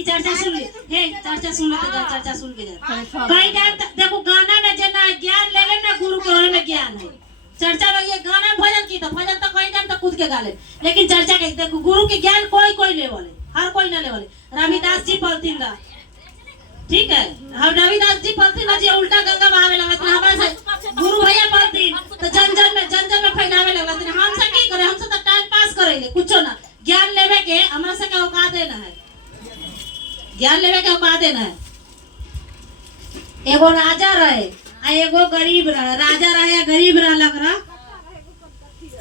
ई चर्चा सुन ले, हे चर्चा सुन ले तो जा, चर्चा सुन के जा। कहीं जाए देखो गाना में जना ज्ञान ले ले ना, गुरु के में ज्ञान है। चर्चा में ये गाना भजन की तो भजन तो कहीं जाए तो खुद के गा ले, लेकिन चर्चा के देखो गुरु के ज्ञान कोई कोई ले वाले, हर कोई ना ले वाले। रविदास जी पलथिन दा, ठीक है, हम रविदास जी पलथिन ना जी उल्टा गंगा बहावे लगा तो हमारे से गुरु भैया पलथिन तो जन जन में फैलावे लगा तो हम से की करे, हम से तो टाइम पास करेले कुछो ना। ज्ञान लेवे के हमरा से के औकात देना है, ज्ञान लेवे के औकात देना है। एगो राजा रहे आ एगो गरीब रहे, राजा रहे या गरीब रहे लग रहा,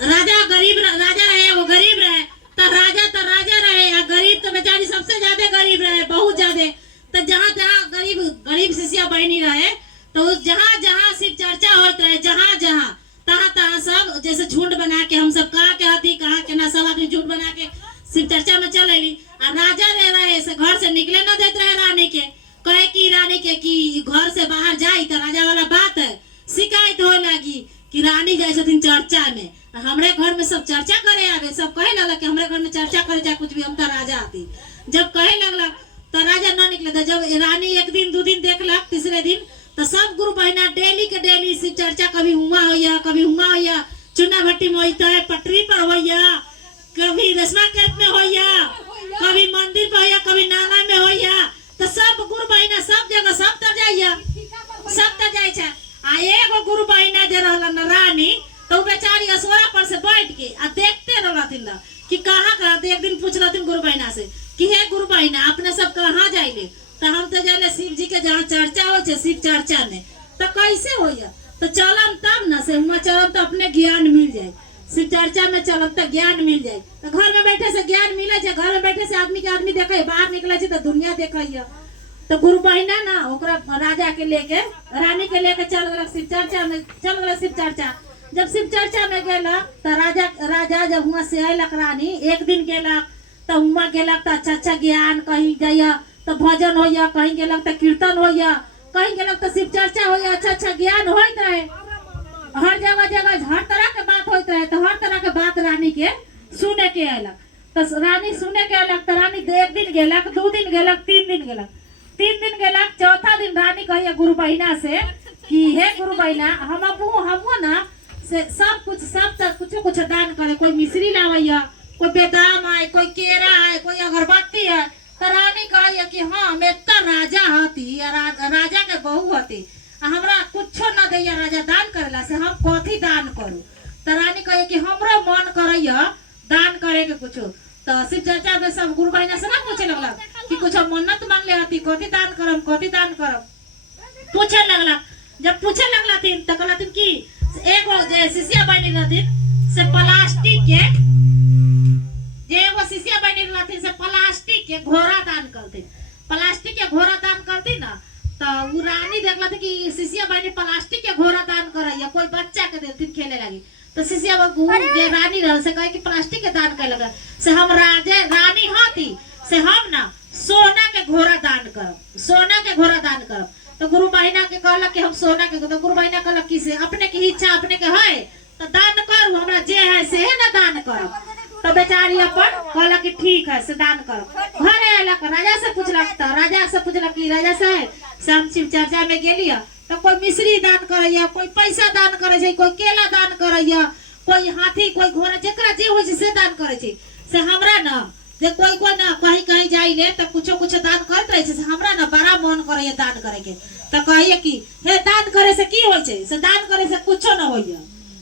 राजा रहे एगो गरीब रहे, तो राजा रहे या गरीब तो बेचारी सबसे ज्यादा गरीब रहे, बहुत ज्यादा। तो जहाँ जहाँ गरीब शिष्या बहनी रहे तो जहाँ जहाँ शिव चर्चा होते रहे, जहाँ जहाँ तहाँ तहाँ सब जैसे झुंड बना के हम सब कहाँ के हथी कहाँ के ना सब आदमी झुंड बना के शिव चर्चा में चल अली। और राजा रहे से घर से निकले न देते रहे रानी के, कहे की रानी के कि घर से बाहर जाई तो राजा वाला बात है, शिकायत हो लगी कि रानी जैसे दिन चर्चा में हमरे घर में सब चर्चा करे आवे, सब कहे लगा कि हमरे घर में चर्चा करे जा कुछ भी, हम तो राजा आती। जब कहे लगला तो राजा न निकले था। जब रानी एक दिन दो दिन देखलक, तीसरे दिन तो सब गुरु बहना डेली के डेली शिव चर्चा कभी हुआ होया चुना भट्टी में होता है, पटरी पर होया, कभी रेशमा कैंप में होया, कभी मंदिर पर होया, कभी नाला में होया। तो सब गुरु बहना सब जगह सब तर जाइया, सब तर जाए छे। आ एगो गुरु बहना जे रहलन रानी तो बेचारी असोरा पर से बैठ के आ देखते रहलथिन कि कहाँ कहाँ। तो एक दिन पूछलथिन गुरु बहना से कि हे गुरु बहना अपने सब कहाँ जाइले, तो हम तो जाने शिव जी के जहाँ चर्चा हो छे, शिव चर्चा में तो कैसे होया, तो चलम तब ना से हुआ चलम तो अपने ज्ञान मिल जाए, शिव चर्चा में चलम तो ज्ञान मिल जाए। तो घर में बैठे से ज्ञान मिले छे, घर में बैठे से आदमी के आदमी देखे, बाहर निकले छे तो दुनिया देखे। तो गुरु बहना ना ओकरा राजा के लेके रानी के लेके चल गए शिव चर्चा में, चल गए शिव चर्चा। जब शिव चर्चा में गेला तो राजा जब हुआ से अयलक, रानी एक दिन गेलक तो हुआ गेलक तो अच्छा ज्ञान, कहीं जाइया तो भजन होया, कहीं गेलक तो कीर्तन होया, कहीं गेलक तो शिव चर्चा होया, अच्छा ज्ञान होत रहे। हर जगह हर तरह के बात होत रहे। तो हर तरह के बात रानी के सुने के अयलक। तो रानी सुने के अयलक तो रानी एक दिन गेलक, दो दिन गेलक, तीन दिन गेलक, चौथा दिन रानी कहिए गुरु बहिना से कि हे गुरु बहिना हमो ना से सब कुछ दान करे, कोई मिश्री लावैया, कोई बेदाम है, कोई केरा है, कोई अगरबत्ती है। तो रानी कहिए कि हाँ मैं तो राजा हती, राजा के बहू हती, हमरा कुछो न दैया राजा दान करेला से हम कथी दान करू। तो रानी कहिए कि हमरो मन करैया दान करे के कुछो। तो शिव चर्चा में सब गुरु बहिना से ना पूछे लगला कि कुछ मन्नत मांगले हती, कथी दान करम पूछे लगला। जब पूछे लगला तीन तो कहलथिन कि एगो जे शिष्या बनी रहथिन से प्लास्टिक के, जे एगो शिष्या बनी रहथिन से प्लास्टिक के घोड़ा दान करथिन, प्लास्टिक के घोड़ा दान करथिन ना। तो उ रानी देखला कि शिष्या बनी प्लास्टिक के घोड़ा दान करैया, कोई बच्चा के देथिन खेले लगी। तो शिष्या बहू जे रानी रह से कहे कि प्लास्टिक के दान करे लगा से हम रानी हती से हम ना सोना के घोड़ा दान करब, सोना के घोड़ा दान करब। तो गुरु बहिना के कहलक कि हम सोना के, तो गुरु बहिना कहलक कि से अपने की इच्छा अपने के है तो दान करू, हमरा जे है से है ना दान करब। तो बेचारी अपन कहलक कि ठीक है से दान करब। घरे अयलक, राजा से पूछलक, तो राजा से पूछलक कि राजा से हम शिव चर्चा में गेलिया तो कोई मिश्री दान करैया, कोई पैसा दान करे छै, कोई केला दान करैया, कोई हाथी, कोई घोड़ा, जेकरा जे होइ छै से दान करे छै। से हमरा ना जे कोई ना कहीं जाइले तो कुछ दान करत रहे से हमरा ना बड़ा मन करैया दान करे के। तो कहिए कि हे दान करे से की होइ छै, से दान करे से कुछो ना होइया,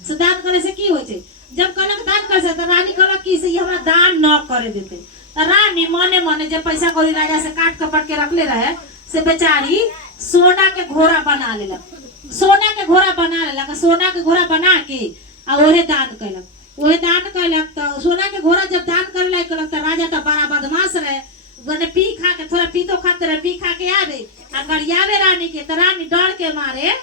से दान करे से की होइ छै। जब कहलक दान करे से तो रानी कहलक कि से हमरा दान न करे देते। तो रानी मने जे पैसा कौड़ी राजा से काट कपट के रखले रहे से बेचारी सोना के घोड़ा बना लेलक, सोना के घोड़ा बना के आ ओहे दान कैलक। तो सोना के घोड़ा जब दान करे लायक कैलक तो राजा तो बड़ा बदमाश रहे, गने पी खा के थोड़ा पीतो खाते रहे, पी खा के आवे आ गरियावे रानी के। तो रानी डर के मारे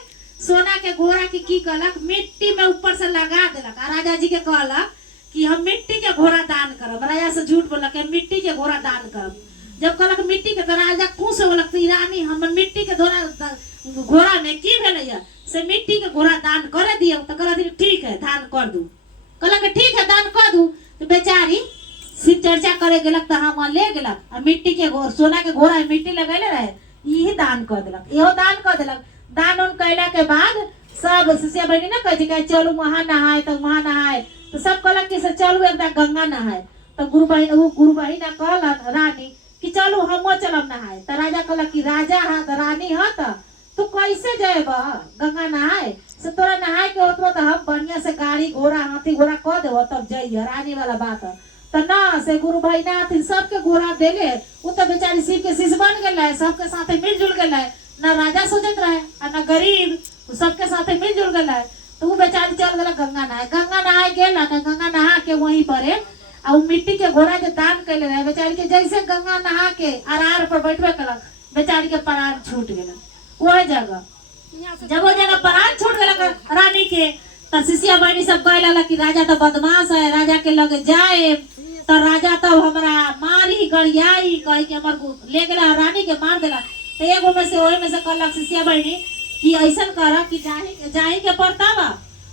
सोना के घोड़ा की कहलक मिट्टी में ऊपर से लगा देलक। आ राजा जी के कहलक कि हम मिट्टी के घोड़ा दान करब। राजा से झूठ बोलक मिट्टी के घोड़ा दान करब। जब कहलक मिट्टी के तो राजा खुश होलक कि रानी हम मिट्टी के घोड़ा में की भेलैया से मिट्टी के घोड़ा दान करे दियो। तो कहलक ठीक है दान कर दू, कहलक ठीक है दान कर दू। तो बेचारी शिव चर्चा करे गेलक तो हम ले गेलक आ मिट्टी के सोना के घोड़ा में मिट्टी लगैले रहे यही दान कर देलक इहो दान कर देलक। दान उन कैला के बाद सब शिष्या बहनी ना कहे कि चलू वहां नहाए तो वहां नहाए तो सब कहलक कि से चलू एक गंगा नहाए तो गुरु बहिन कहलन रानी कि चलू हम चलब नहाए तो राजा कहलक कि राजा हा तो रानी हा तू कैसे जाएब गंगा नहाए से तोरा नहाए के होतो तो हम बढ़िया से गाड़ी घोड़ा हाथी घोड़ा कह देव तब जाइए रानी वाला बात तो ना से गुरु भाई ना थी सबके घोड़ा देले वो तो बेचारी शिव के शिष्य बन गए सबके साथे मिलजुल गए ना राजा सोचत रहे और ना गरीब सबके साथे मिलजुल गए तो वो बेचारी चल गया गंगा नहाए गेला गंगा नहा के वहीं पर और मिट्टी के घोड़ा के दान कैले रहे बेचारी के जैसे गंगा नहा के आरार पर बैठबे कलक बेचारी के प्राण छूट गए वही जगह जब वो जगह प्राण छूट गए रानी के तो शिष्या बहनी सब कहे लगा कि राजा तो बदमाश है राजा के लगे जाए तो राजा तब हमरा मारी गड़ियाई कह के हमर ले गला रानी के मार देला तो एगो में से ओही में से कहलक शिष्या बहनी कि ऐसा कर कि जाही के पड़ता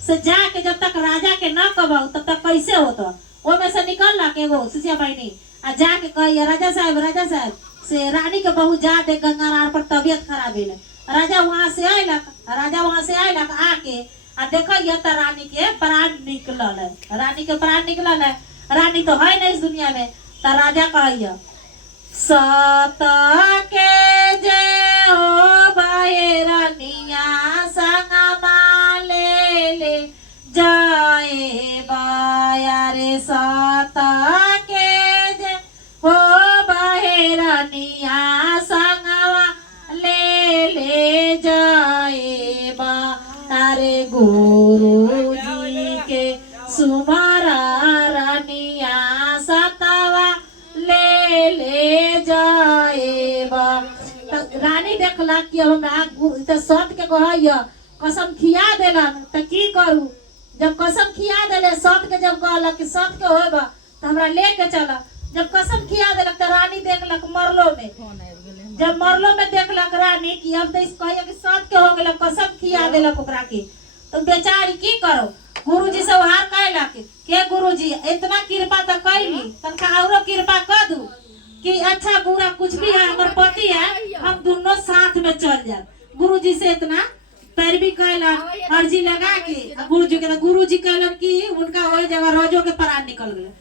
से जाके जब तक राजा के न कहब तब तक कैसे होता वो में से निकलक एगो शिष्या बहनी आ जाके कहिए राजा साहब से रानी के बहू जा दे गंगा पर तबियत खराब है राजा वहां से आयलक आके आ देखिए तो रानी के प्राण निकलल है रानी तो है नहीं इस दुनिया में तो राजा कहिए सत के जे हो बाए रानिया संगमा ले जाए बाया रे सत के जे हो बाए रानिया संगमा ले जाए बा अरे गुरु जी के सुमारा रानिया सतावा ले जाए बा रानी देखला कि हम तो सत के कहिए कसम खिया देलन तो की करू जब कसम खिया देले सत के जब कहलक कि सत के होब तो हमरा लेके चल जब कसम खिया देलक तो रानी देखलक मरलो में जब मरलो में देखलक रानी कि अब तो इस कहिए कि सत के हो गेलक कसम खिया देलक ओकरा के तो बेचारी की करो गुरुजी से हार कहलक के गुरुजी इतना कृपा तो कैली तनका औरो कृपा कर दू कि अच्छा बुरा कुछ भी है हमर पति है हम दोनों साथ में चल जाए गुरुजी से इतना पैरवी कैला अर्जी लगा के गुरुजी कहलन कि उनका वही जगह रोजो के प्राण निकल गए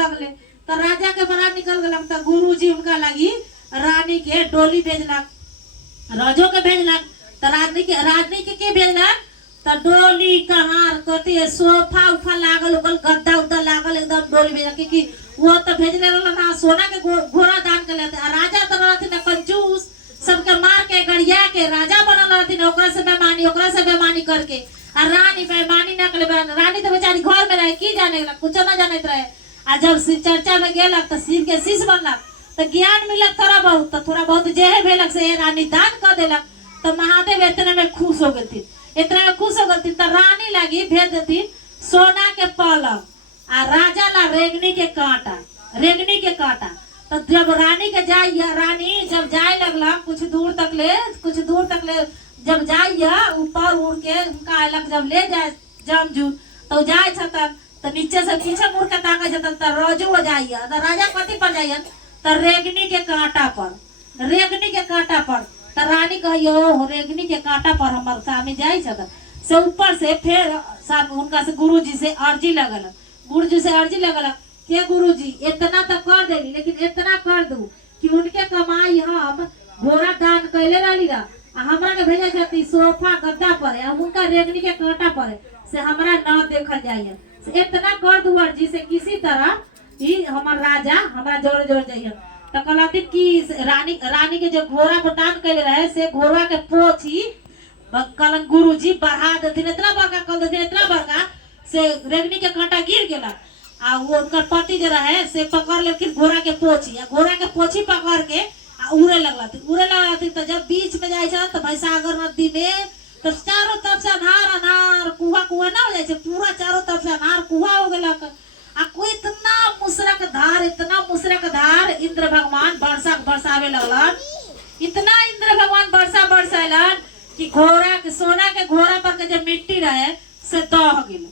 लगले तो राजा के प्राण निकल गए तो गुरुजी उनका लगी रानी के डोली भेजलक रोजो के भेजलक तो रानी के भेजलक तो डोली कहार कथी सोफा उफा लागल गद्दा उद्दा लागल एकदम डोली भेजल क्योंकि वो तो भेजले ना सोना के घोड़ा दान कर लेते राजा तो रहते ना कंजूस सबके मार के गड़िया के राजा बनल रहती ओकरा से बेमानी करके आ रानी बेमानी न करे रानी तो बेचारी घर में रहे की जाने कुछ न जानत रहे आ जब शिव चर्चा में गेलक तो शिव के शिष्य बनलक तो ज्ञान मिलक थोड़ा बहुत जे भेलक से रानी दान कर देलक तो महादेव इतने में खुश हो गए तो रानी लगी भेज देती सोना के पलंग आ राजा ला रेगनी के कांटा तो जब रानी के रानी जब जाए लगला कुछ दूर तक ले जब जाइए ऊपर उड़ के उनका अलग जब ले जाए जमजू तो जाए छतन तो नीचे से पीछे मुड़ के ताके छतन तो रोजो हो जाइए तो राजा कथी पर जाइए तो रेगनी के कांटा पर तो रानी कहियो रेगनी के कांटा पर हमारे स्वामी जाए छतन से ऊपर से फिर उनका से गुरुजी से अर्जी लगल के गुरुजी इतना तो कर देली लेकिन इतना कर दू कि उनके कमाई हम घोड़ा दान कैले रही हमरा के भेजा जाती सोफा गद्दा पर है उनका रेगनी के कांटा पर है से हमरा न देखल जाइए से इतना कर दू अर्जी से किसी तरह ही हमार राजा हमरा जोड़ जाइए तो कहती कि रानी के जो घोड़ा पर दान कैले रहे से घोड़ा के पोछी कलन गुरुजी बढ़ा देथिन इतना बड़का से रेगनी के कांटा गिर गेला आ वो उनका पति जो रहे से पकड़ लेकिन घोड़ा के पोछी पकड़ के उड़े लगला तो जब बीच में जाए तो भैसागर नदी में तो चारों तरफ से अनार कुआ ना हो जाए पूरा चारों तरफ से अनार कुआ हो गया आ कोई इतना मुसरक धार इंद्र भगवान बरसावे लगलन इतना इंद्र भगवान बरसालन कि घोड़ा के सोना के घोड़ा पर के जब मिट्टी रहे से दह गेल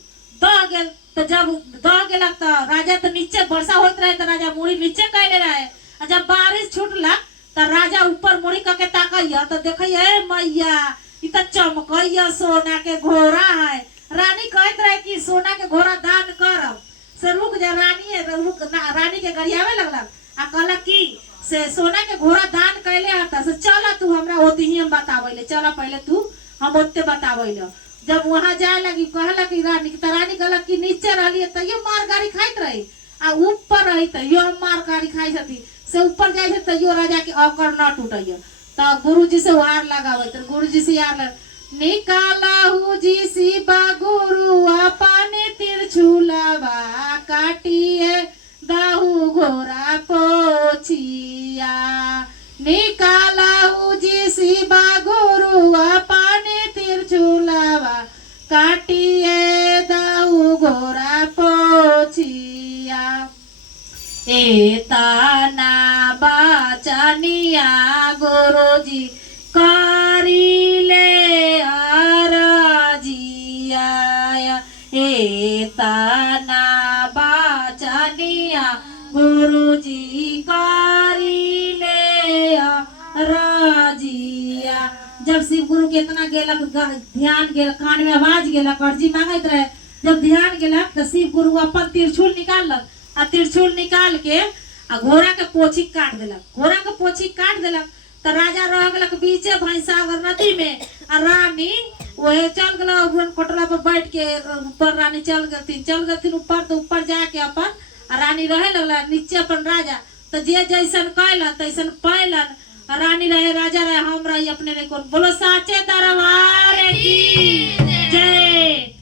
तो जब दह गेलक तो राजा रहे तो नीचे वर्षा होत रहे तो राजा मुड़ी नीचे कैले रहे। और जब बारिश छूटला तो राजा ऊपर मुड़ी करके ताकैया तो देखैया ए मैया इ त चमकैया सोना के घोड़ा है। रानी कहत रहे कि सोना के घोड़ा दान करब से रुक जा रानी के गरियावे लगला आ कहला कि से सोना के घोड़ा दान कैले हता से चला तू हमरा ओती ही हम बतावैले चला पहले तू हम ओते बतावैले। जब वहां जाए लगी कहला कि रानी की रानी कहला कि नीचे रहली तैयो मार गाड़ी खाइत रही आ ऊपर रही तैयो हम मार गाड़ी खाई छथी से ऊपर जाए थे तैयो राजा के औकर न टूटैया। तो गुरुजी से वार लगावे तो गुरुजी से यार निकालहु जी शिवा गुरु अपने तिरछुलवा काटिए दाहु घोड़ा पोछिया। निकालहु जी शिवा गुरु अपने तिरछुलवा काटिए दाहु घोड़ा पोछिया। एतना बचनिया गुरुजी करिले अरजिया। एतना बचनिया गुरुजी करिले अरजिया। जब शिव गुरु के इतना गेलक ध्यान गेल कान में आवाज गेलक अर्जी मांगत रहे जब ध्यान गेलक तो शिव गुरु अपन त्रिशूल निकालक आ त्रिशूल निकाल के आ घोड़ा के पोछी काट देलक। घोड़ा के पोछी काट देलक तो राजा रह गलक बीचे भैंसागर नदी में आ रानी वही चल गल कोटला पर बैठ के ऊपर रानी चल गलती ऊपर तो ऊपर जाके अपन आ रानी रहे लगला नीचे अपन राजा तो जे जैसन कैलन तैसन पैलन। रानी रहे राजा रहे हम रही अपने नहीं कौन। बोलो साचे दरबार की जय।